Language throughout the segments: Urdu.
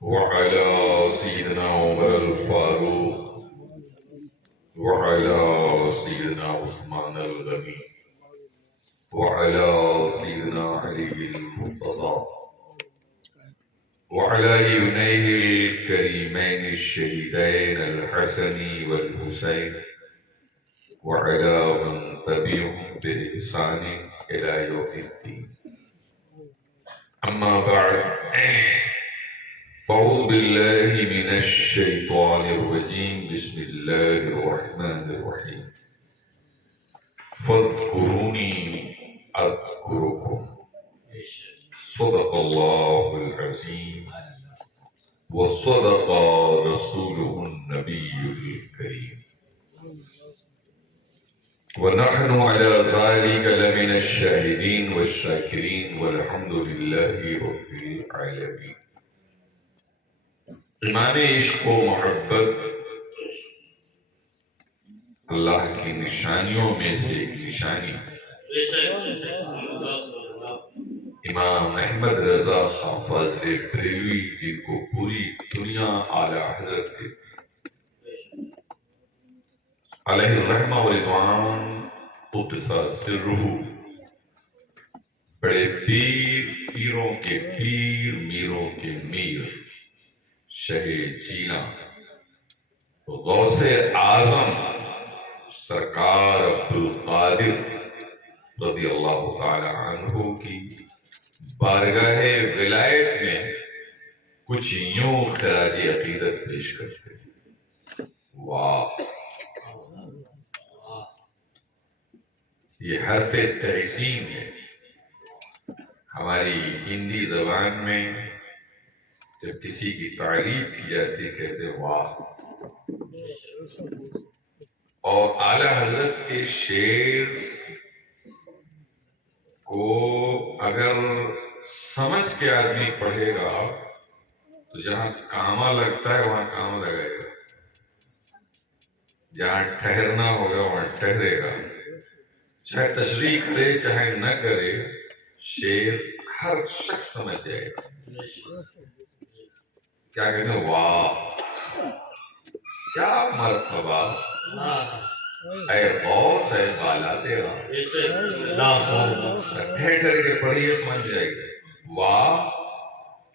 وعلى سيدنا عمر الفاروق وعلى سيدنا عثمان الغني وعلى سيدنا علي المرتضى وعلى ابنيه الكريمين الشهيدين الحسن والحسين وعلى من تبعهم بإحسان إلى يوم الدين. أما بعد، فأعوذ بالله من الشيطان الرجيم. بسم الله الرحمن الرحيم. فاذكروني أذكركم. صدق الله العظيم وصدق رسوله النبي الكريم ونحن على ذلك لمن الشاهدين والشاكرين والحمد لله رب العالمين. ایمان عشق و محبت اللہ کی نشانیوں میں سے ایک نشانی امام احمد رضا خان فاضل بریلوی جن کو پوری دنیا اعلی حضرت کہتی علیہ الرحمہ و رضوان قدس سرہ، بڑے پیر، پیروں کے پیر، میروں کے میر، شہ جینا غوث اعظم سرکار عبدالقادر رضی اللہ تعالی عنہ کی بارگاہ ولایت میں کچھ یوں خراج عقیدت پیش کرتے ہیں. واہ، یہ حرف تحسین ہے. ہماری ہندی زبان میں جب کسی کی تعریف کی جاتی کہتے واہ. اور اعلی حضرت کے شعر کو اگر سمجھ کے آدمی پڑھے گا تو جہاں کامہ لگتا ہے وہاں کامہ لگائے گا، جہاں ٹھہرنا ہوگا وہاں ٹھہرے گا، چاہے تشریح کرے چاہے نہ کرے، شعر ہر شخص سمجھ جائے گا. کیا کہتے ہیں؟ واہ، کیا مرتبہ اے غوث ہے بالا تیرا. ٹھہر ٹھہر کے پڑھیے سمجھ جائے گا. واہ،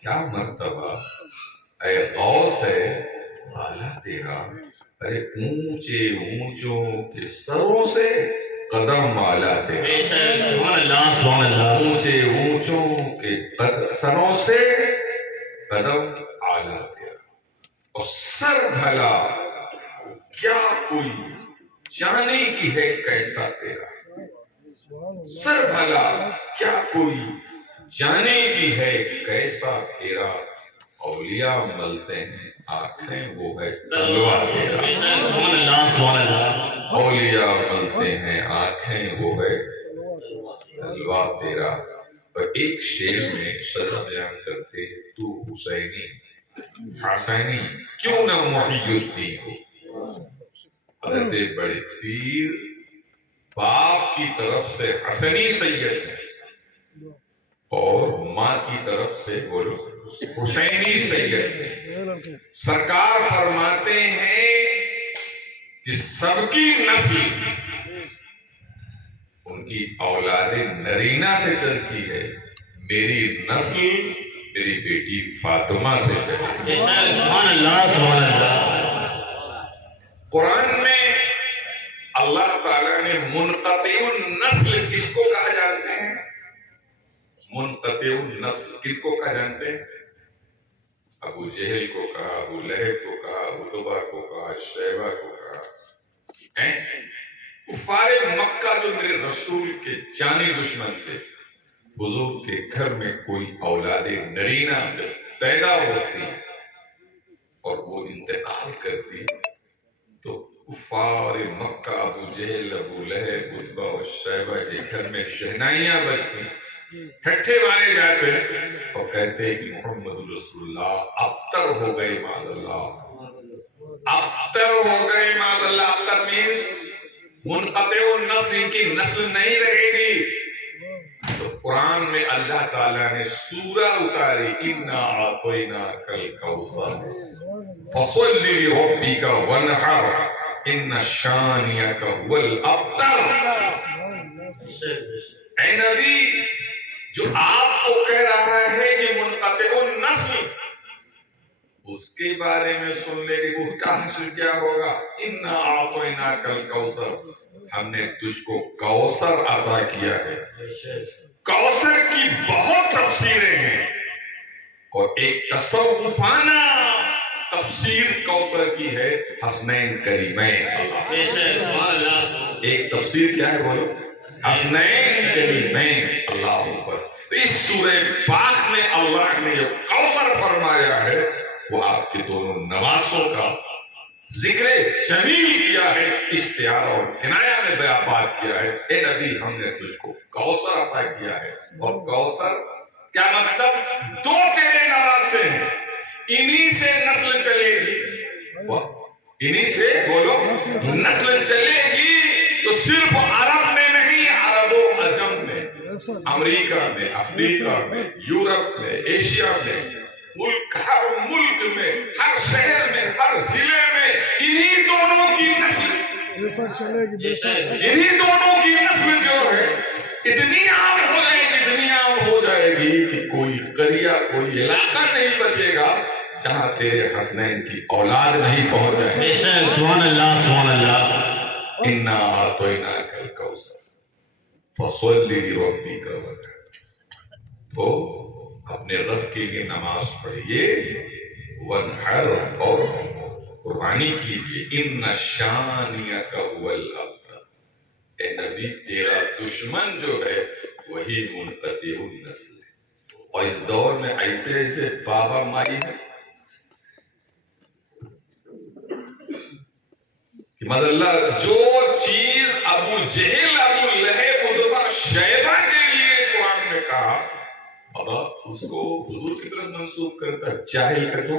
کیا مرتبہ اے غوث ہے بالا تیرا. ارے اونچے اونچوں کے سروں سے قدم والا تیرا. سبحان اللہ، سبحان اللہ. اونچے اونچوں کے سروں سے قدم اعلیٰ تیرا. اور سر بھلا کیا کوئی جانے کی ہے کیسا تیرا. سر بھلا کیا کوئی جانے کی ہے کیسا تیرا. اولیاء ملتے ہیں آنکھیں وہ ہے تلوار تیرا. سبحان اللہ، سبحان اللہ. اولیاء ملتے ہیں آنکھیں وہ ہے تلوار تیرا. اور ایک شعر میں سزا بیان کرتے ہیں تو حسینی حسینی کیوں نہ محی الدین ہو. حضرت بڑے پیر باپ کی طرف سے حسنی سید ہیں اور ماں کی طرف سے بولو حسینی سید ہیں. سرکار فرماتے ہیں کہ سب کی نسل ان کی اولاد نرینہ سے چلتی ہے، میری نسل میری بیٹی فاطمہ سے چلتی ہے. سبحان اللہ، سبحان اللہ. قرآن میں اللہ تعالیٰ نے منقطع النسل کس کو کہا جانتے ہیں؟ منقطع النسل کن کو کہا جانتے ہیں؟ ابو جہل کو کہا، ابو لہب کو کہا، عتبہ کو کہا، شیبہ کو کہا. کفار مکہ جو میرے رسول کے جانی دشمن تھے، حضور کے گھر میں کوئی اولاد نرینہ جب پیدا ہوتی اور وہ انتقال کرتی تو کفار مکہ ابو جہل، ابو لہب، عتبہ اور شیبہ کے گھر میں شہنائیاں بجتی، ٹھٹھے مارے جاتے اور کہتے کہ محمد رسول اللہ ابتر ہو گئے معاذ اللہ، ابتر ہو گئے معاذ اللہ. ابتر مینس منقطع النسل، ان کی نسل نہیں رہے گی. تو قرآن میں اللہ تعالیٰ نے سورہ اتاری اِنَّا أَعْطَيْنَاكَ الْكَوْثَرَ فَصَلِّ لِرَبِّكَ وَانْحَرْ إِنَّ شَانِئَكَ هُوَ الْأَبْتَرُ۔ اے نبی، جو آپ کو کہہ رہا ہے کہ منقطع النسل، اس کے بارے میں سن لے کہ اس کا حشر کیا ہوگا۔ اِنَّا أَعْطَيْنَاكَ الْكَوْثَرَ، ہم نے تجھ کو کوثر عطا کیا ہے۔ کوثر کی بہت تفسیریں ہیں، اور ایک تصوفانہ تفسیر کوثر کی ہے حسنین کریمین۔ ایک تفسیر کیا ہے بولو؟ حسنین کریمین۔ اللہ اکبر۔ تو اس سورہ پاک میں اللہ نے جو کوثر فرمایا ہے وہ آپ کے دونوں نواسوں کا ذکر جمیل کیا ہے، اشتعار اور کنایہ میں بیان کیا ہے۔ اے نبی، ہم نے تجھ کو کوثر عطا کیا ہے۔ اور کوثر کیا مطلب؟ دو تیرے نواسے ہیں، انہی سے نسل چلے گی، انہی سے بولو نسل چلے گی، تو صرف عرب میں نہیں، عرب و عجم میں، امریکہ میں، افریقہ میں، یورپ میں، ایشیا میں، ہر ملک میں، ہر شہر میں، ہر ضلع میں انہی دونوں کی نسل جو ہے اتنی عام ہو جائے گی، اتنی عام ہو جائے گی کہ کوئی قریہ، کوئی علاقہ نہیں بچے گا جہاں تیرے حسنین کی اولاد نہیں پہنچ جائے۔ سبحان اللہ، سبحان اللہ۔ اِنَّا أَعْطَيْنَاكَ الْكَوْثَرَ فَصَلِّ لِرَبِّكَ وَانْحَرْ، تو اپنے رب کے لیے نماز پڑھیے، وَانْحَرْ، اور قربانی کیجیے، إِنَّ شَانِئَكَ هُوَ الْأَبْتَرُ، اے نبی تیرا دشمن جو ہے وہی منقطع النسل ہے۔ اور اس دور میں ایسے ایسے بابا مائی ہیں کہ مدد اللہ، جو چیز ابو جہل، ابو لہب، ادبا، شیبہ کے لیے قرآن نے کہا، بابا اس کو حضور کی طرف منسوخ کرتا ہے۔ جاہل کا تو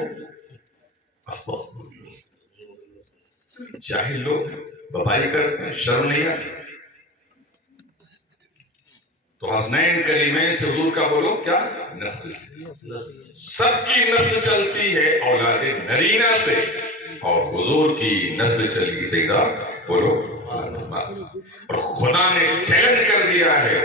جاہل لوگ ببائی کرتے ہیں، شرم نہیں آتی۔ تو حسنین کریمین سے حضور کا بولو کیا نسل چلتی، سب کی نسل چلتی ہے اولاد نرینہ سے، اور حضور کی نسل چلی سیدہ بولو فاطمہ سے۔ اور خدا نے چیلنج کر دیا ہے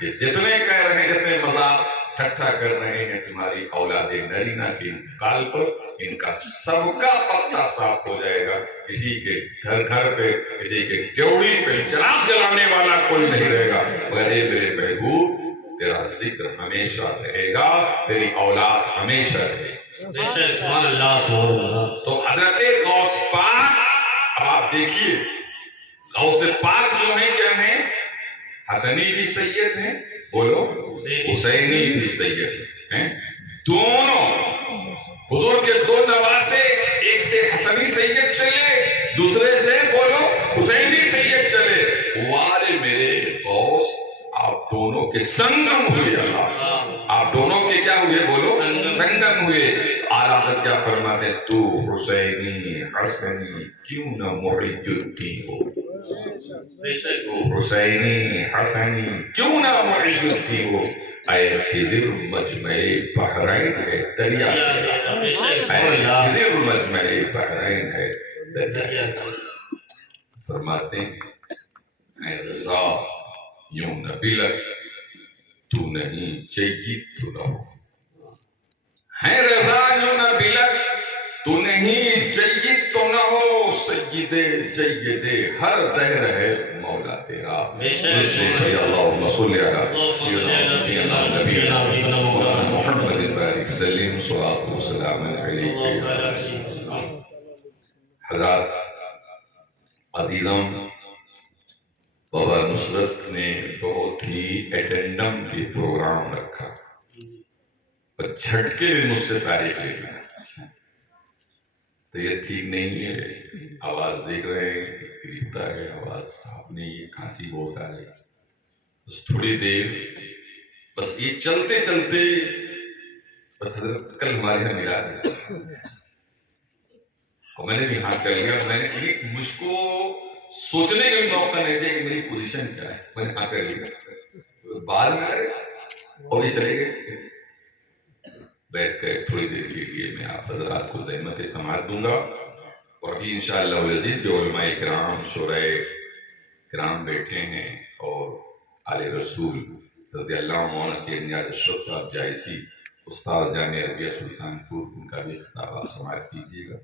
کہ جتنے کہہ رہے ہیں، جتنے مذاق ٹھٹھا کر رہے ہیں تمہاری اولاد نرینہ کے انتقال پر، ان کا سب کا پتہ صاف ہو جائے گا۔ کسی کے گھر پہ، کسی کے ڈیوڑی پہ چراغ جلانے والا کوئی نہیں رہے گا، مگر اے میرے محبوب تیرا ذکر ہمیشہ رہے گا، تیری اولاد ہمیشہ رہے گی۔ سبحان اللہ، سبحان اللہ۔ تو حضرت غوث پاک، اب آپ دیکھیے غوث پاک جو ہیں کیا ہیں؟ حسنی بھی سید ہیں، بولو حسینی بھی سید ہیں، دونوں حضور کے دو نواسے، ایک سے حسنی سید چلے، دوسرے سے بولو حسینی سید چلے۔ والے میرے غوث، آپ دونوں کے سنگم ہوئے، اللہ آپ دونوں کے کیا ہوئے بولو سنگم ہوئے۔ تو آلہ کیا فرماتے ہیں؟ تو حسینی حسنی کیوں نہ محی الدین ہو، تو حسینی حسنی کیوں نہ محی الدین ہو، اے خضر مجمع بحرین ہے دریا، اے خضر مجمع بحرین ہے دریا۔ فرماتے ہیں اے رضا یوں نہ بلک تو نہیں جید تو نہ ہو، ہے رضا یوں نہ بلک تو نہیں جید تو نہ ہو، سید جید ہر دہر ہے مولا تیرا۔ اللہم صلی علی سیدنا نبینا محمد بارک سلیم صلاۃ و سلام علیک۔ حضرات عزیزم، بابا نصرت نے بہت ہی ایٹینڈم بھی پروگرام رکھا، اور جھٹکے بھی مجھ سے تاریخ لے لیا۔ تو یہ ٹھیک نہیں ہے، آواز دیکھ رہے ہیں گرتا ہے، آواز اپنے یہ کھانسی بہت آ رہی، بس تھوڑی دیر، بس یہ چلتے چلتے، بس حضرت کل ہمارے یہاں ملا ہے، اور میں نے بھی ہاں کر لیا، میں نے مجھ کو سوچنے کا بھی موقع نہیں دیا کہ میری پوزیشن کیا ہے، میں نے ہاں کر لیا۔ بعد میں اور بھی چلے گئے. بیٹھ کر تھوڑی دیر کے لیے میں آپ حضرات کو زحمت سماعت دوں گا، اور ابھی انشاءاللہ العزیز جو علماء کرام شورائ کرام بیٹھے ہیں اور آل رسول رضی اللہ مولانا سید نیاز اشرف صاحب جائسی استاد جامعہ عربیہ سلطان پور، ان کا بھی خطاب آپ سماعت کیجیے گا.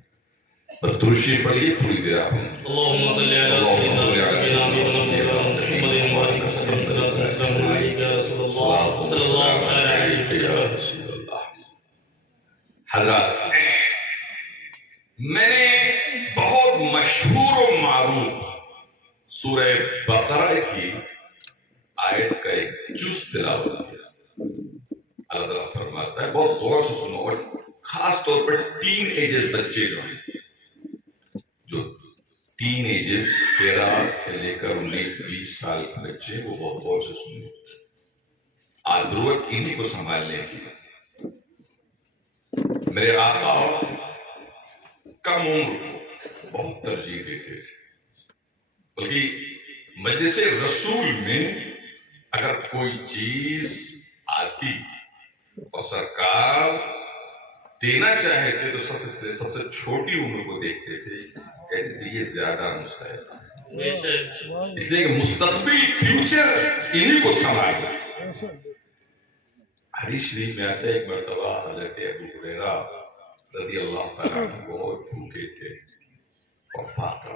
بس درود شریف پڑھیے تھوڑی دیر آپ اللهم صل على سيدنا محمد وعلى وسلم صلاة والسلام عليك يا رسول الله صلى الله تعالى عليه وسلم. حضرات، میں نے بہت مشہور و معروف سورہ بقرہ کی آیت کا ایک جز تلاوت کیا. اللہ تعالیٰ فرماتا ہے، بہت غور سے سنو، اور خاص طور پر ٹین ایجز بچے جو ہیں، جو ٹین ایجز 13 سے لے کر 19-20 سال کے بچے، وہ بہت غور سے سنو. آج ضرورت انہی کو سنبھالنے کی. میرے آقا کم عمر کو بہت ترجیح دیتے تھے، بلکہ مجلس رسول میں اگر کوئی چیز آتی اور سرکار دینا چاہتے تو سب سے چھوٹی عمر کو دیکھتے تھے، کہتے تھے یہ زیادہ مستحق ہے، اس لیے کہ مستقبل فیوچر انہی کو سنبھالنا. حدیث شریف میں آتا ہے ایک مرتبہ حضرت ابو ہریرہ رضی اللہ تعالیٰ عنہ بہت بھوکے تھے، اور فاقہ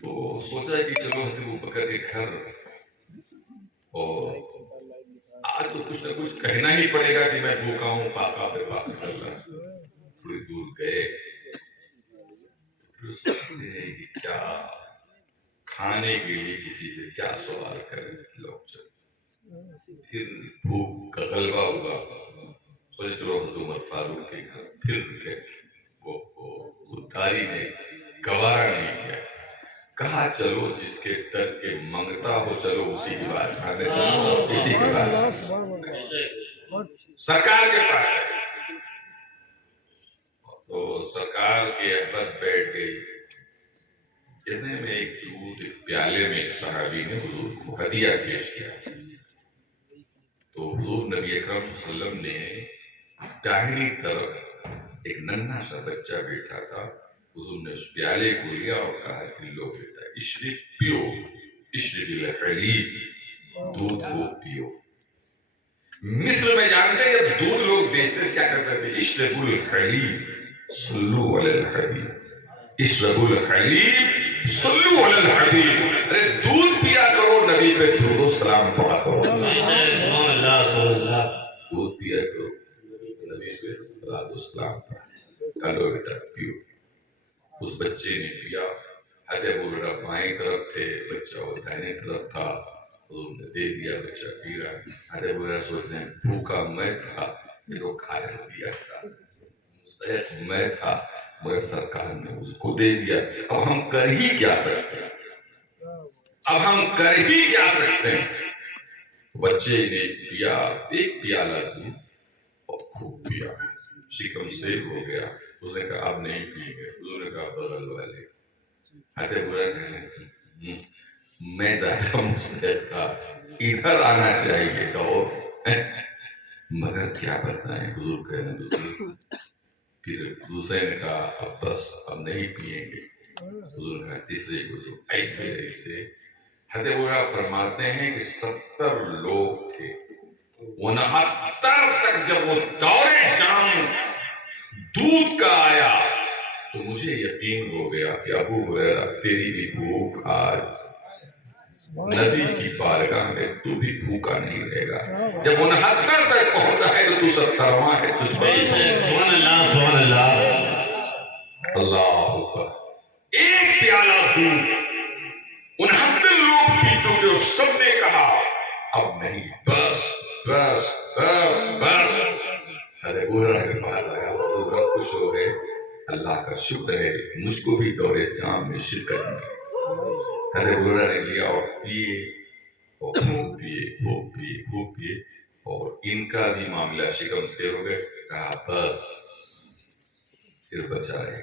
تو سوچا کہ چلو حضرت ابوبکر کے گھر، اور آج تو کچھ نہ کچھ کہنا ہی پڑے گا کہ میں بھوکا ہوں، فاقہ پہ فاقہ چل رہا. تھوڑی دور گئے، پھر سوچتے ہیں کہ کیا کھانے کے لیے کسی سے کیا سوال کریں لوگ. جب پھر بھوک کا غلبہ ہوا، سوچے چلو حضرت عمر فاروق کے گھر. پھر رکے، وہ خودداری نے گوارا نہیں کیا، کہا چلو جس کے در کے منگتا ہو چلو اسی کی بات کھانے چلو، اور کسی کی بات سرکار کے پاس آئے. تو سرکار کے بس بیٹھ گئی. اتنے میں ایک پیالے میں ایک صحابی نے حضور کو ہدیہ پیش کیا. تو حضور نبی اکرم صلی اللہ علیہ وسلم نے داہنی طرف ایک ننھا سا بچہ بیٹھا تھا، حضور نے اس پیالے کو لیا اور کہا کہ لو بیٹا اشرب پیو، اشرب الحلیب، دودھ کو پیو. مصر میں جانتے ہیں جب دودھ لوگ بیچتے تھے کیا کرتے تھے؟ اشرب الحلیب صلو علی الحبیب، اشرب الحلیب صلو علی الحبیب. ارے دودھ پیا کرو، نبی پہ درود و سلام پڑھا کرو. سبحان اللہ سبحان اللہ. دودھ پیا کرو، نبی پہ صلاۃ و سلام پڑھا کرو. بیٹا پیو. اس بچے نے پیا. حضرت ابو ہریرہ بائیں طرف تھے، بچہ وہ دائیں طرف تھا. حضور نے دے دیا، بچہ پی رہا. حضرت ابو ہریرہ سوچتے ہیں بھوکا میں تھا، یہ تو کھایا پیا تھا، مستحق میں تھا، مگر سرکار نے اس کو دے دیا. اب ہم کر ہی کیا سکتے ہیں؟ اب ہم کر ہی کیا سکتے ہیں؟ بچے نے پیا ایک پیالہ دودھ اور خوب پیا، شکم سیر ہو گیا. اس نے کہا اب نہیں پئیں گے. حضور نے کہا بغل والے. حضرت ابو ہریرہ کہنے میں زیادہ مستحق تھا، ادھر آنا چاہیے تو، مگر کیا بتائیں. حضور کہنے دوسرے. پھر دوسرے نے کہا اب بس اب نہیں پیئیں گے. حضور نے کہا تیسرے کو دو. ایسے ایسے حضرت ابو ہریرہ فرماتے ہیں کہ 70 لوگ تھے. 69 تک جب وہ دور جام دودھ کا آیا تو مجھے یقین ہو گیا کہ ابو ہریرہ تیری بھی بھوک آج نبی کی بارگاہ میں تو بھی بھوکا نہیں رہے گا. جب 69 تک پہنچا ہے تو 70واں ہے تجھ پر. سبحان اللہ سبحان اللہ. اللہ اکبر. ایک پیالہ دودھ 69 لوگ پی چکے اور سب نے کہا اب نہیں، بس بس بس بس. حضرت ابو ہریرہ کے پاس آیا. حضور خوش ہو گئے. اللہ کا شکر ہے مجھ کو بھی دور جام میں شرکت ملی. حضرت ابو ہریرہ نے لیا اور پیے اور خوب پیے خوب پیے خوب پیے، اور ان کا بھی معاملہ شکم سے ہو گئے. کہا بس پھر بچا رہے.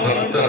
70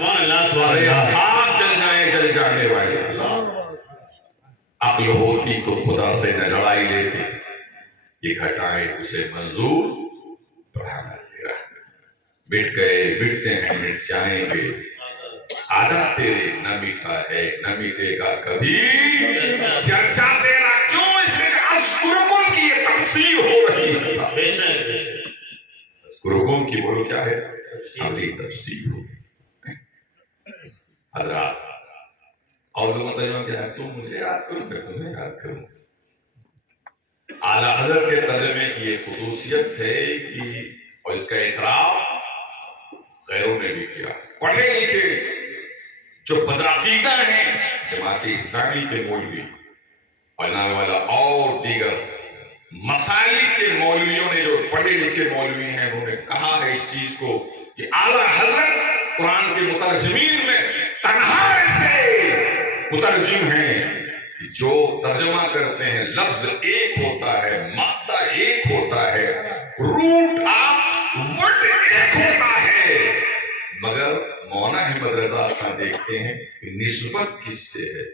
سبحان اللہ سبحان ارے اللہ خاک جل جائیں جل جانے والے اللہ، عقل ہوتی تو خدا سے نہ لڑائی لیتے، یہ گھٹائیں اسے منظور بڑھانا تیرا، مٹ گئے مٹتے ہیں مٹ جائیں گے، آدھا تیرے نہ مٹا ہے نہ مٹے گا کبھی، چرچا تیرا کیوں اس میں اذکرکم کی یہ تفسیر ہو رہی ہے، بے شک بے شک اذکرکم کی بولو کیا ہے؟ عملی تفسیر ہو حضرات، اور لوگوں ترجمہ کیا ہے؟ تم مجھے یاد کرو میں تمہیں یاد کروں۔ اعلیٰ حضرت کے ترجمے کی یہ خصوصیت ہے کہ اور اس کا اعتراف غیروں نے بھی کیا، پڑھے لکھے جو بدعقیدہ ہیں جماعت اسلامی کے مولوی علامہ والا اور دیگر مسالک کے مولویوں نے، جو پڑھے لکھے مولوی ہیں، انہوں نے کہا ہے اس چیز کو کہ اعلیٰ حضرت قرآن کے مترجمین میں تنہا ایسے مترجم ہیں کہ جو ترجمہ کرتے ہیں لفظ ایک ہوتا ہے، مادہ ایک ہوتا ہے، روٹ آف ورڈ ایک ہوتا ہے، مگر مولانا احمد رضا خان دیکھتے ہیں کہ نسبت کس سے ہے،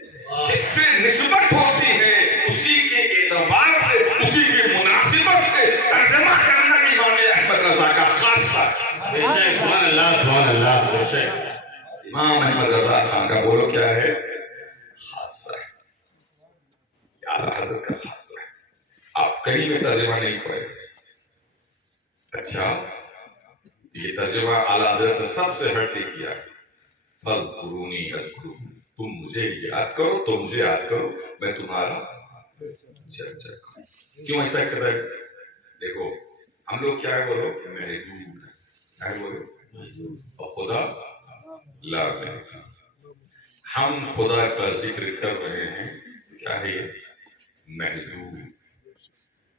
جس سے نسبت ہوتی ہے اسی کے اعتبار سے، اسی کی مناسبت سے ترجمہ کرنا امام احمد رضا کا خاصہ ہے۔ بے شک سبحان اللہ سبحان اللہ بے شک امام احمد رضا خان کا بولو کیا ہے؟ خاصہ ہے، اعلیٰ حضرت کا خاصہ ہے۔ آپ کہیں میں ترجمہ نہیں پڑھے، اچھا یہ ترجمہ اعلیٰ حضرت نے سب سے ہٹ کے کیا ہے، فَاذْكُرُونِي أَذْكُرْكُمْ، تم مجھے یاد کرو تو مجھے یاد کرو، میں تمہارا چرچا کروں۔ کیوں ایسا کرتا ہے؟ دیکھو ہم لوگ کیا ہے بولو، محدود ہے، کیا ہے بولو، اور خدا لا محدود۔ ہم خدا کا ذکر کر رہے ہیں، کیا ہے یہ؟ محدود۔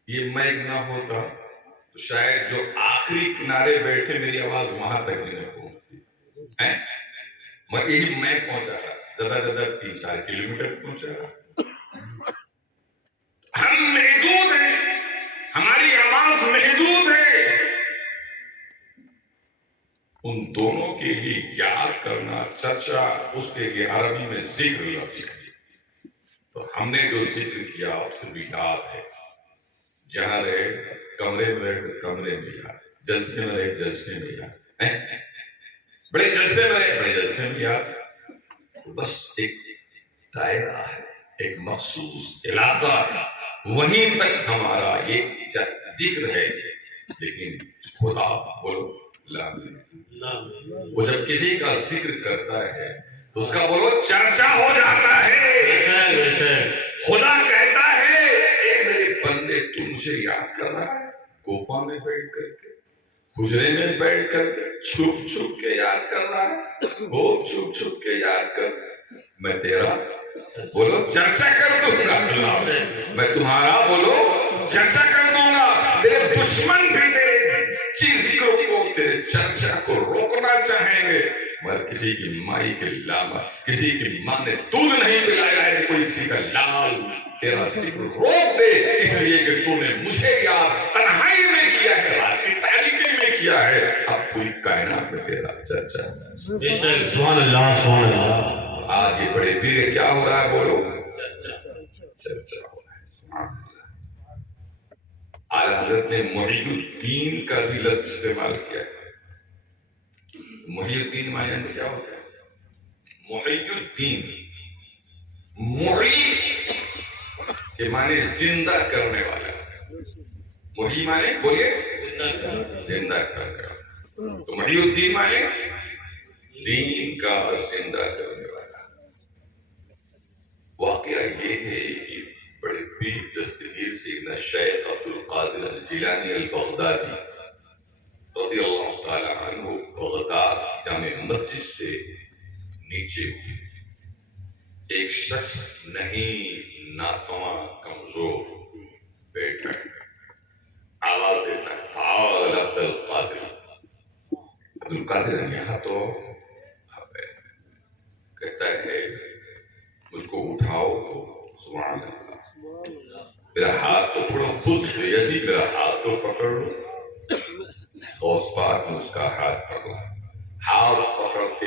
یہ میں نہ ہوتا تو شاید جو آخری کنارے بیٹھے میری آواز وہاں تک بھی نہ پہنچتی، میں یہی میں پہنچا رہا، زیادہ زیادہ 3-4 کلومیٹر پہنچا رہا۔ ہم محدود ہیں، ہماری آواز محدود ہے۔ ان دونوں کے لیے یاد کرنا، چرچا، اس کے لیے عربی میں ذکر لفظ ہے، تو ہم نے جو ذکر کیا اس سے بھی یاد ہے، جہاں رہے کمرے میں رہے تو کمرے میں یاد، جلسے میں رہے جلسے میں یاد، بڑے جلسے میں رہے بڑے جلسے میں یاد، بس ایک دائرہ ہے، ایک مخصوص علاقہ ہے، وہیں تک ہمارا یہ ذکر ہے، لیکن خدا بولو لا، وہ جب کسی کا ذکر کرتا ہے اس کا بولو چرچا ہو جاتا ہے۔ خدا کہتا ہے اے میرے بندے تو مجھے یاد کر رہا ہے، کوفہ میں بیٹھ کر کے، حجرے میں بیٹھ کر کے، چھپ چھپ کے یاد کر رہا ہے، وہ چھپ چھپ کے یاد کر، میں تیرا بولو چرچا کر دوں گا، میں تمہارا بولو چرچا کر دوں گا۔ تیرے دشمن بھی تیرے ذکر کو، تیرے چرچا کو روکنا چاہیں گے، مگر کسی کی مائی کے لاما، کسی کی ماں نے دودھ نہیں پلایا ہے کہ کوئی کسی کا لال تیرا ذکر روک دے، اس لیے کہ تو نے مجھے یاد تنہائی میں کیا ہے، رات کی تاریکی میں کیا ہے، اب پوری کائنات میں تیرا چرچا ہے۔ سبحان اللہ سبحان اللہ۔ آج یہ بڑے پیر کیا ہو رہا ہے بولو، چرچا ہو رہا ہے، سبحان اللہ۔ اعلیٰ حضرت نے محی الدین کا بھی لفظ استعمال کیا ہے۔ محی الدین معنی تو کیا ہوتا ہے؟ محی الدین، محی کے معنی زندہ کرنے والا، محی معنی بولیے زندہ کرنے والا، تو محی الدین معنی دین کا زندہ کرنے والا۔ واقعہ یہ ہے کہ بڑے پیر دستگیر سیدنا شیخ عبد القادر الجیلانی البغدادی رضی اللہ تعالی عنہ بغداد جامع مسجد سے نیچے ہوئے، ایک شخص نہیں ناتواں کمزور بیٹھا آواز دیتا ہے تعال عبد القادر، عبد القادر یہاں تو کہتا ہے مجھ کو اٹھاؤ تو، سبحان اللہ، میرا ہاتھ تو پکڑو، خود یدی میرا ہاتھ تو پکڑ لو، غوث پاک نے اس کا ہاتھ پکڑا، ہاتھ پکڑتے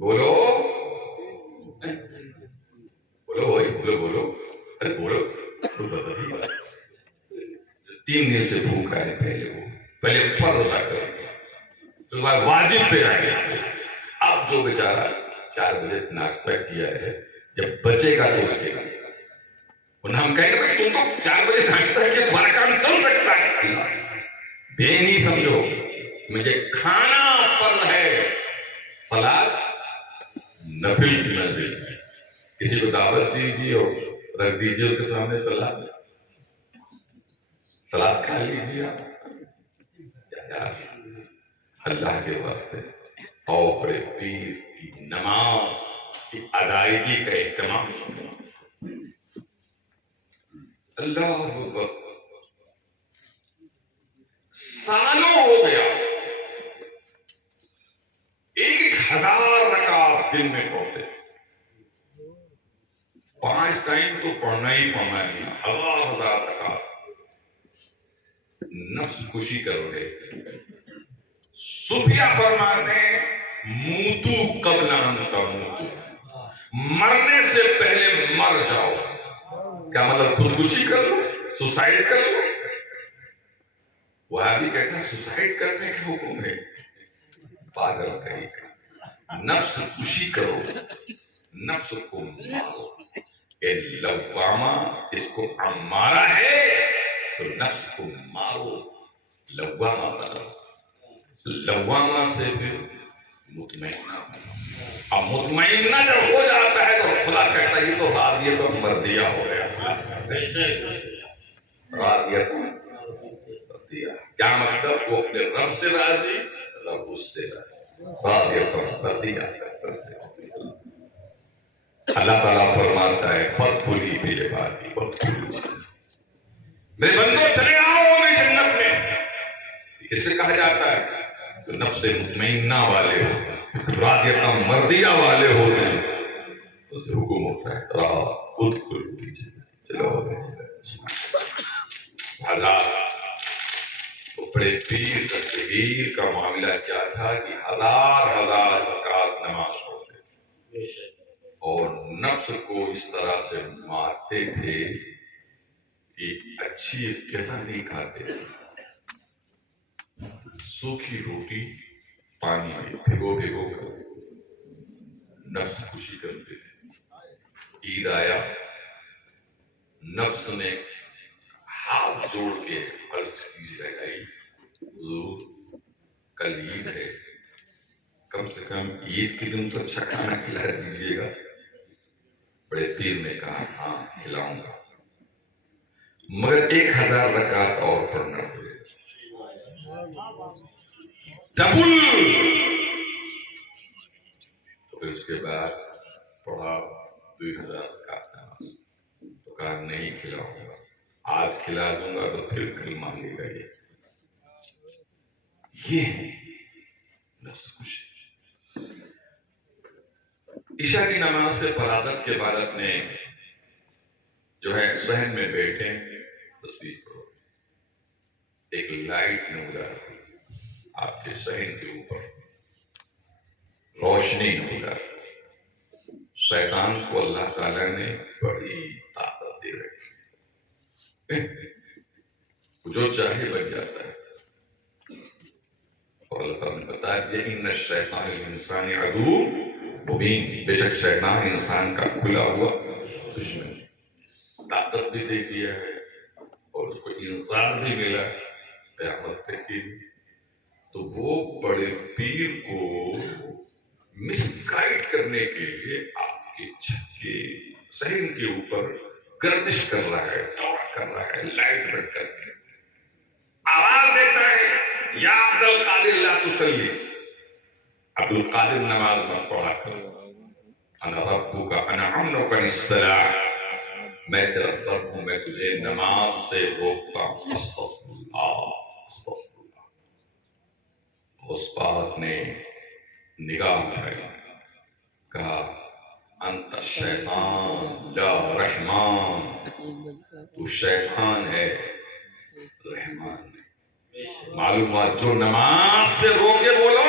بولو بولو بھائی، بولو بولو، ارے بولو۔ 3 دن سے بھوکا ہے، پہلے فرض ادا کرو، تو بعد واجب پہ آ گیا۔ اب جو بیچارہ 4 بجے ناشتہ کیا ہے، جب بچے گا تو اس کے گا، ورنہ ہم کہیں گے بھائی تم تو 4 بجے ناشتہ کیا، تمہارا کام چل سکتا ہے۔ بے نہیں سمجھو، مجھے کھانا فرض ہے، سلاد نفل کی منزل ہے۔ کسی کو دعوت دیجیے اور رکھ دیجیے اس کے سامنے سلاد کھا لیجیے آپ۔ یار اللہ کے واسطے اور بڑے پیر کی نماز کی ادائیگی کا اہتمام سنو۔ اللہ اکبر، سالوں ہو گیا 1000 رکعت دن میں پڑھتے، 5 ٹائم تو پڑھنا ہی پڑھنا ہے، 1000 رکعت نفس کشی کر رہے تھے۔ صوفیہ فرماتے ہیں موتو قبل ان تموتو، مرنے سے پہلے مر جاؤ۔ کیا مطلب خودکشی کر لو، سوسائڈ کر لو؟ وہ بھی کہتا ہے سوسائڈ کرنے کا حکم ہے، پاگل کہیں کا۔ نفس کشی کرو، نفس کو مارو۔ اے لوامہ، اس کو امارہ ہے تو نفس کو مارو، لوامہ بنو۔ لوامہ سے پھر مطمئنہ بنو۔ اب مطمئنہ جب ہو جاتا ہے تو خدا کہتا ہے یہ تو راضیت اور مرضیہ ہو گیا۔ راضیت اور مرضیہ کیا مطلب؟ وہ اپنے رب سے راضی، رب اس سے راضی۔ راضیت اور مرضیہ کا اللہ تعالیٰ فرماتا ہے فَادْخُلِي فِي عِبَادِي وَادْخُلُوا جَنَّتِي، میرے بندو چلے آؤ میری جنت میں۔ کس سے کہا جاتا ہے؟ تو نفس مطمئنہ والے ہو، راضیت مرضیہ والے ہو، اس سے حکم ہوتا ہے ادخلوا فی جنتی، چلو ہزار۔ تو بڑے پیر دستگیر کا معاملہ کیا تھا کہ 1000 رکعت نماز پڑھتے تھے اور نفس کو اس طرح سے مارتے تھے کہ اچھی غذا نہیں کھاتے تھے، سوکھی روٹی پانی میں بھگو کر نفس خوشی کرتے تھے۔ عید آیا، نفس نے ہاتھ جوڑ کے عرض کی لگائی حضور کل عید ہے، کم سے کم عید کے دن تو اچھا کھانا کھلا دیجیے گا۔ بڑے پیر نے کہا ہاں کھلاؤں گا، مگر 1000 رکعت اور پڑھنا پڑے گا، ڈبل۔ تو پھر اس کے بعد پڑھا 2000 رکعت نماز، تو کہا نہیں کھلاؤں گا، آج کھلا دوں گا تو پھر کل مانگے گا۔ یہ ہے نفس کشی۔ عشاء کی نماز سے فراغت کے بعد اپنے جو ہے صحن میں بیٹھے تصویر پڑھو، ایک لائٹ نمودار آپ کے صحن کے اوپر روشنی نمودار۔ شیطان کو اللہ تعالیٰ نے بڑی طاقت دے رکھی، جو چاہے بن جاتا ہے، اور اللہ تعالیٰ نے بتا دیا ان الشیطان للانسان عدو مبین، بے شک شیطان انسان کا کھلا ہوا دشمن، طاقت بھی دے دیا ہے اور اس کو انذار بھی ملا قیامت تک کے لیے۔ تو وہ بڑے پیر کو مس گائیڈ کرنے کے لیے آپ کے چھت کے صحن کے اوپر گردش کر رہا ہے، دورہ کر رہا ہے، لائٹ بند کر کے آواز دیتا ہے یا عبد القادر لا تصلی، عبد القادر نماز مت پڑھا کر، انا ربک انا امنک عن الصلاۃ، میں تیرا رب ہوں، میں تجھے نماز سے روکتا ہوں۔ استغفر اللہ استغفر اللہ۔ اس پاک نے نگاہ اٹھائی، کہا انت شیطان لا رحمان، تو شیطان ہے رحمان ہے۔ معلومات جو نماز سے روکے بولو،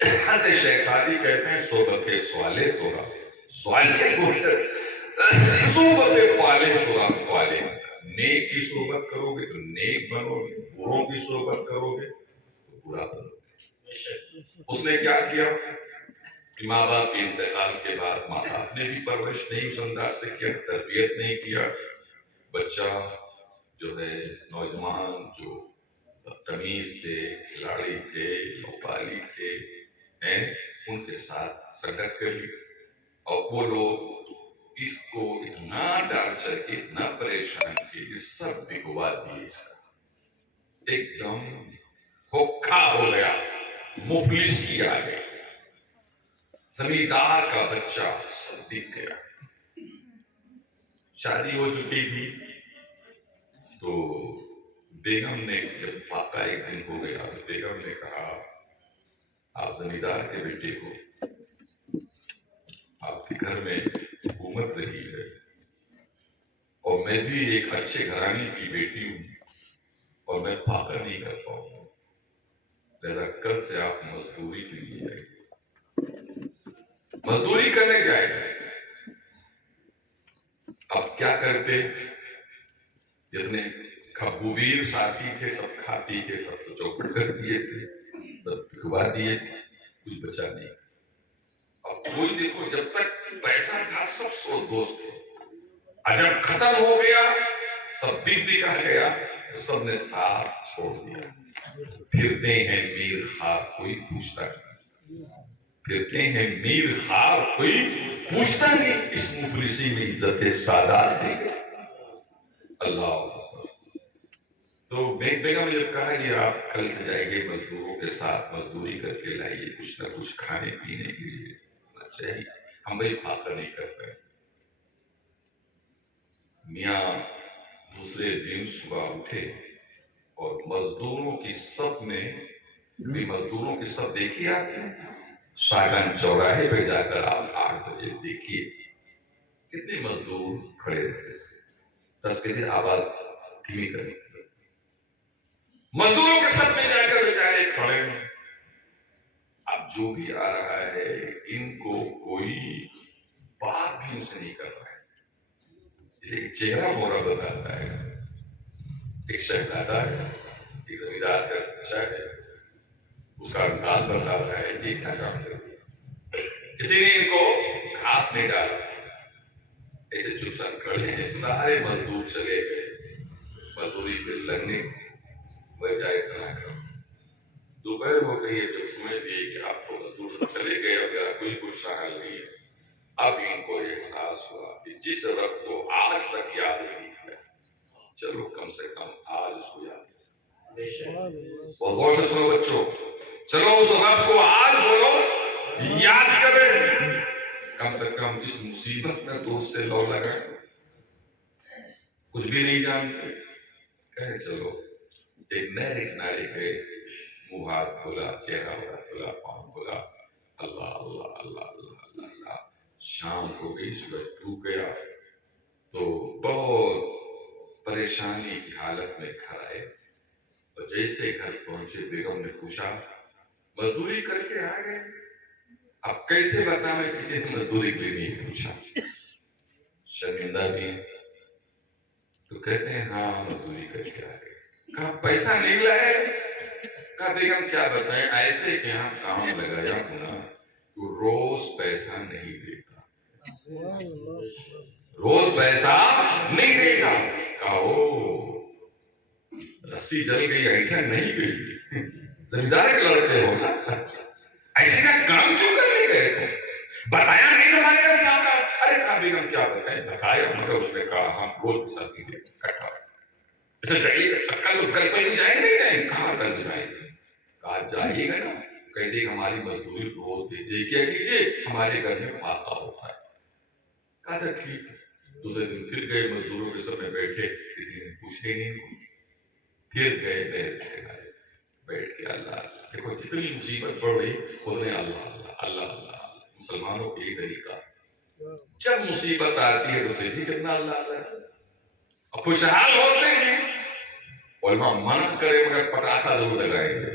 شیخ سعدی کہتے ہیں صحبت سوالے تورا سوالے کو صحبت پالے سورا پالے. نیک کی صحبت کرو گے تو نیک بنو گے، بروں کی صحبت کرو گے تو برا بنو گے. اس نے کیا کیا کہ ماں باپ کے انتقال کے بعد ماں باپ نے بھی پرورش نہیں اس انداز سے کیا، تربیت نہیں کیا. بچہ جو ہے نوجوان جو بدتمیز تھے، کھلاڑی تھے، لوبالی تھے، ان کے ساتھ سنگت کر لی. اور وہ لوگ اس کو اتنا ٹارچر کی، اتنا پریشان کی کہ سب بکوا دیے اس کا. ایک دم کھوکھا ہو گیا، مفلسی آ گئی. زمیندار کا بچہ سب دکھ گیا. شادی ہو چکی تھی تو بیگم نے جب فاقہ ایک دن ہو گیا تو بیگم نے کہا آپ زمیندار کے بیٹے ہو، آپ کے گھر میں حکومت رہی ہے اور میں بھی ایک اچھے گھرانے کی بیٹی ہوں اور میں فاقہ نہیں کر پاؤں گا، لہذا کل سے آپ مزدوری کے لیے جائیں، مزدوری کرنے جائیں. اب کیا کرتے، جتنے کھبوبیر ساتھی تھے سب کھا پی کے سب تو چوپٹ کر دیے تھے، سب بکوا دیے تھے، کچھ بچا نہیں. اب کوئی دیکھو جب تک پیسہ تھا سب سو دوست تھے، اور جب ختم ہو گیا سب بک بکا گیا تو سب نے ساتھ چھوڑ دیا. پھرتے ہیں میر خوار کوئی پوچھتا نہیں، پھرتے ہیں میر خوار کوئی پوچھتا نہیں، اس مفلسی میں عزت سادات دے گئے. اللہ. تو بیگم نے جب کہا کہ آپ کل سے جائیں گے مزدوروں کے ساتھ مزدوری کر کے لائیے کچھ نہ کچھ کھانے پینے کے لیے چاہیے، ہم بھائی فاقہ نہیں کرتے. میاں دوسرے دن صبح اٹھے اور مزدوروں کی صف میں، مزدوروں کی صف دیکھیے آپ نے شاگان چوراہے پہ جا کر آپ 8 بجے دیکھیے کتنے مزدور کھڑے رہتے. تب کہتے آواز دھیمی کریں، مزدوروں کے سب میں جا کر بیچارے کھڑے ہیں. اب جو بھی آ رہا ہے ان کو کوئی بات بھی اسے نہیں کر رہا ہے، اس لیے کہ چہرہ مورا بتاتا ہے. ایک شہزادہ ہے، ایک زمیندار کا بچہ ہے، اس کا انداز بتا رہا ہے کہ کیا کام کر دیا. کسی نے ان کو گھاس نہیں ڈالا، ایسے چپ سن کھڑے ہیں. سارے مزدور چلے گئے مزدوری پہ لگنے بجائے اتنا کرو. دوپہر ہو گئی ہے، جب سمجھ لیے کہ آپ کو مزدور سب چلے گئے اور میرا کوئی پرسہ حل نہیں ہے. اب ان کو احساس ہوا کہ جس رب کو آج تک یاد نہیں کیا، چلو کم سے کم آج اس کو یاد کریں. اور غور سے سنو بچوں، چلو اس رب کو آج بولو یاد کریں، کم سے کم اس مصیبت میں تو اس سے لو لگائیں. کچھ بھی نہیں جانتے، کہے چلو ایک نئے کنارے پہ منہ ہاتھ دھولا، چہرہ دھولا، پاؤں دھولا، اللہ اللہ اللہ اللہ اللہ اللہ. شام کو گئی، سورج ڈوب گیا تو بہت پریشانی کی حالت میں گھر آئے. اور جیسے گھر پہنچے بیگم نے پوچھا مزدوری کر کے آ گئے؟ اب کیسے بتا، میں کسی سے مزدوری کے لیے نہیں پوچھا. شرمندہ بھی تو کہتے ہیں ہاں مزدوری کر کے آ گئے. کہا پیسہ نہیں لائے؟ کہا بیگم کیا بتائیں، ایسے کہ یہاں کام لگایا ہونا تو روز پیسہ نہیں دیتا، روز پیسہ نہیں دیتا. کہو رسی جل گئی ایٹھن نہیں گئی، زمیندار کے لڑکے ہو نا، ایسے کا کام کیوں کرنے گئے ہو؟ بتایا نہیں ہمارے گھر کیا تھا؟ ارے کہا بیگم کیا بتائیں، بتایا مگر اس نے کہا ہم روز پیسہ نہیں دیتے کٹھا. اسے جائیے گا کل تو کل پہ جائیں گے نہیں؟ کہاں کل جائیں گے؟ کہا جائیے گا نا، کہتے کہ ہماری مزدوری روز دیجیے، کیا کیجیے ہمارے گھر میں فاقہ ہوتا ہے. کہا اچھا ٹھیک ہے. دوسرے دن پھر گئے مزدوروں کے سب میں بیٹھے، کسی نے پوچھے نہیں کو. پھر گئے نہر کے کنارے بیٹھ کے اللہ دیکھو جتنی مصیبت بڑھ رہی اتنے اللہ اللہ اللہ اللہ. مسلمانوں کی یہی طریقہ، جب مصیبت آتی ہے تو اسے بھی کتنا اللہ اللہ. خوشحال ہوتے ہیں علماء منع کرے مگر پٹاخہ ضرور لگائیں گے.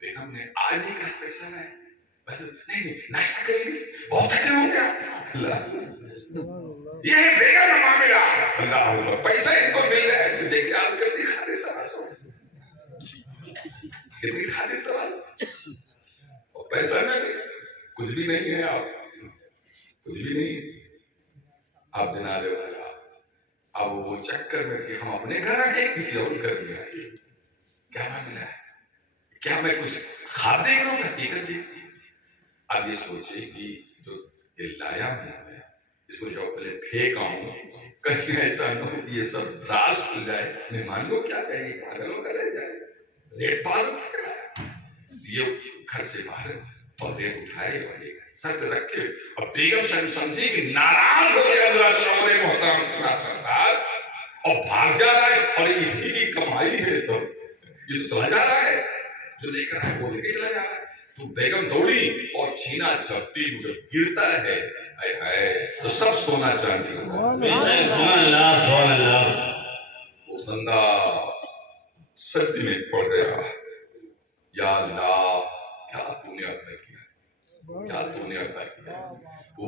بیگم نے آج نہیں کہا پیسہ لائے، نہیں ناشتہ کریں گے، بہت تھکے ہوں گے آپ۔ اللہ، یہ ہے بیگم کا معاملہ۔ اللہ اکبر، پیسہ ان کو مل گیا تو دیکھیں آپ کتنی خاطر تواضع، کتنی خاطر تواضع، اور پیسہ نہ لے، کچھ بھی نہیں ہے آپ، کچھ بھی نہیں آپ جناب والا۔ اب وہ چکر میں کہ ہم اپنے گھر آئے کسی اور گھر میں آئے، کیا معاملہ ہے؟ کیا میں کچھ خواب دیکھ رہا ہوں حقیقت دیکھ رہا ہوں؟ اب یہ سوچے کہ جو یہ لایا ہوں میں، اس کو جب پہلے پھینکا ہوں، کہیں ایسا نہ ہو کہ یہ سب راز کھل جائے، مہمان لوگ کیا کہیں گے، پاگلوں کا رہ جائے، ریت پاگل کر لایا یہ گھر سے باہر، اور ریت اٹھائے اور لے کر سر پہ رکھے۔ اب بیگم سمجھی کہ ناراض ہو گیا میرا شوہر محترم اتنا سردار، اور بھاگ جا رہا ہے، اور اسی کی کمائی ہے سب، یہ تو چلا جا رہا ہے، جو لے کر آئے وہ لے کے چلا جا رہا ہے۔ تو بیگم دوڑی اور چھینا جھپٹی گرتا ہے، اے ہائے، تو سب سونا چاندی ہوا۔ سبحان اللہ سبحان اللہ۔ وہ بندہ سجدے میں پڑ گیا، یا اللہ کیا تو نے عطا کیا، کیا تو نے عطا کیا۔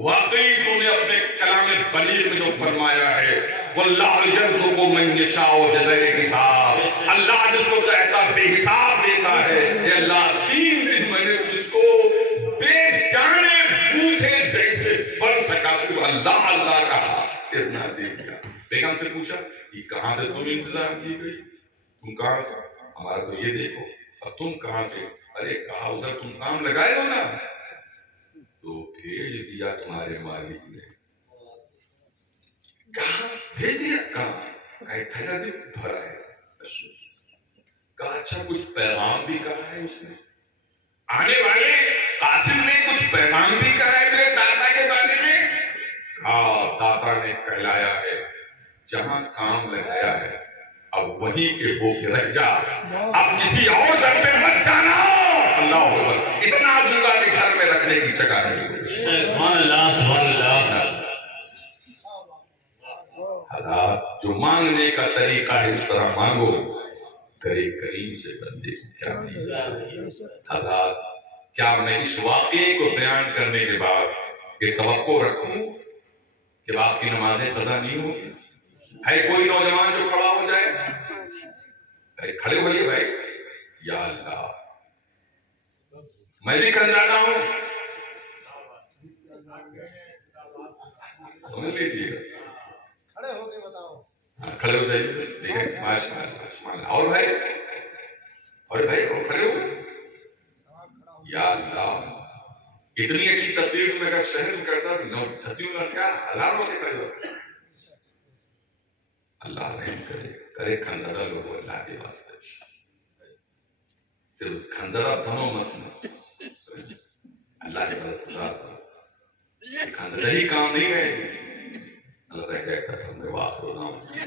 واقعی تو نے اپنے کلام بلیغ میں جو فرمایا ہے، واللہ یرزق من یشاء بغیر حساب، اللہ جس کو چاہتا بے حساب دیتا ہے۔ اے اللہ 3 دن میں نے تجھ کو بے جانے بوجھے جیسے بن سکا صرف اللہ اللہ کہا، اتنا دے دیا۔ بیگم سے پوچھا یہ کہاں سے تم انتظام کی گئی، تم کہاں سے؟ ہمارا تو یہ دیکھو، اور تم کہاں سے؟ ارے کہا ادھر تم کام لگائے ہو نا، تو بھیج دیا تمہارے مالک نے۔ کہاں بھیج دیا؟ کہاں تھیلا بھی بھرا ہے۔ کہا اچھا کچھ پیغام بھی کہا ہے اس نے، آنے والے قاسم نے کچھ پیغام بھی کہا ہے میرے دادا کے بارے میں؟ کہا دادا نے کہلایا ہے جہاں کام لگایا ہے اب وہیں کے ہو کے رہ جا، اب کسی اور در پہ مت جانا۔ اللہ اکبر، اتنا دوں گا کہ گھر میں رکھنے کی جگہ نہیں ہوگی۔ سبحان اللہ سبحان اللہ۔ حضرات جو مانگنے کا طریقہ ہے اس طرح مانگو، کرے کریم سے بندے کو کیا نہیں۔ حضرات کیا میں اس واقعے کو بیان کرنے کے بعد یہ توقع رکھوں کہ آپ کی نمازیں قضا نہیں ہوگی؟ ہے کوئی نوجوان جو کھڑا ہو جائے؟ ارے کھڑے ہوئیے بھائی، یا اللہ میں بھی کھنجانا ہوں، سمجھ لیجیے، کھڑے ہو کے بتاؤ، کھڑے ہو جائیے، دیکھیں ماشاء اللہ ماشاء اللہ۔ اور بھائی، اور بھائی اور کھڑے ہوئے، یا اللہ اتنی اچھی تبدیل تم اگر شہر میں کرتا تو 10 لڑکیاں ہزاروں کے کھڑے ہوتے۔ اللہ رحم کرے، کرے کھنزدہ لوگوں اللہ کے واسطے، صرف کھنزدہ بنو مت، اللہ کے بعد خدا کرو، کھنزدہ ہی کام نہیں ہے۔ اللہ تعالیٰ کہتا ہے واخر دعوانا